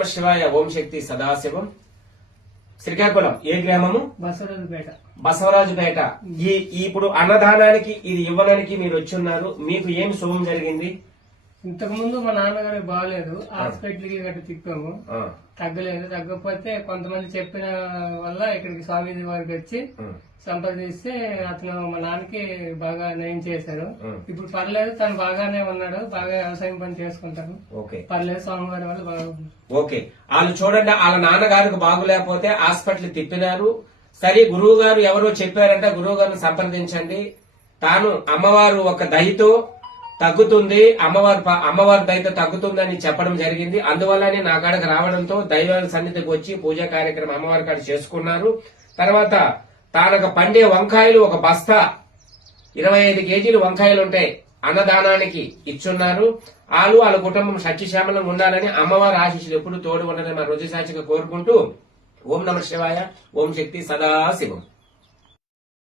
నమ శివాయ. ఓం శక్తి సదాశివం. శ్రీకాకుళం ఏ గ్రామము? బసవరాజుపేట. ఇప్పుడు అన్నదానానికి ఇది ఇవ్వడానికి మీరు వచ్చున్నారు. మీకు ఏమి శుభం జరిగింది? ఇంతకు ముందు మా నాన్నగారికి బాగలేదు, హాస్పిటల్ కి గట్టి తిప్పాము, తగ్గలేదు. తగ్గకపోతే కొంతమంది చెప్పిన వల్ల ఇక్కడికి స్వామీజీ వారికి వచ్చి సంప్రదిస్తే అతను మా నాన్నకి బాగా నయం చేశారు. ఇప్పుడు పర్లేదు, తను బాగానే ఉన్నాడు, బాగా వ్యవసాయం పని చేసుకుంటారు. పర్లేదు, స్వామివారి వల్ల బాగా. ఓకే, వాళ్ళు చూడండి, వాళ్ళ నాన్నగారికి బాగులేకపోతే హాస్పిటల్ తిప్పినారు. సరే, గురువు గారు ఎవరో చెప్పారంట, గురువు గారిని సంప్రదించండి. తాను అమ్మవారు ఒక దయతో తగ్గుతుంది, అమ్మవారి దయతో తగ్గుతుందని చెప్పడం జరిగింది. అందువల్లనే నా కాడకు రావడంతో దైవ సన్నిధికి వచ్చి పూజా కార్యక్రమం అమ్మవారి కాడ చేసుకున్నారు. తర్వాత తానొక పండే వంకాయలు ఒక బస్తా 25 కేజీలు వంకాయలు ఉంటాయి అన్నదానానికి ఇచ్చున్నారు. వాళ్ళ కుటుంబం సత్యశ్యామలం ఉండాలని అమ్మవారి ఆశీస్సులు ఎప్పుడు తోడు ఉండాలని మా రుజుసాక్షిగా కోరుకుంటూ ఓం నమ శివాయ. ఓం శక్తి సదాశివం.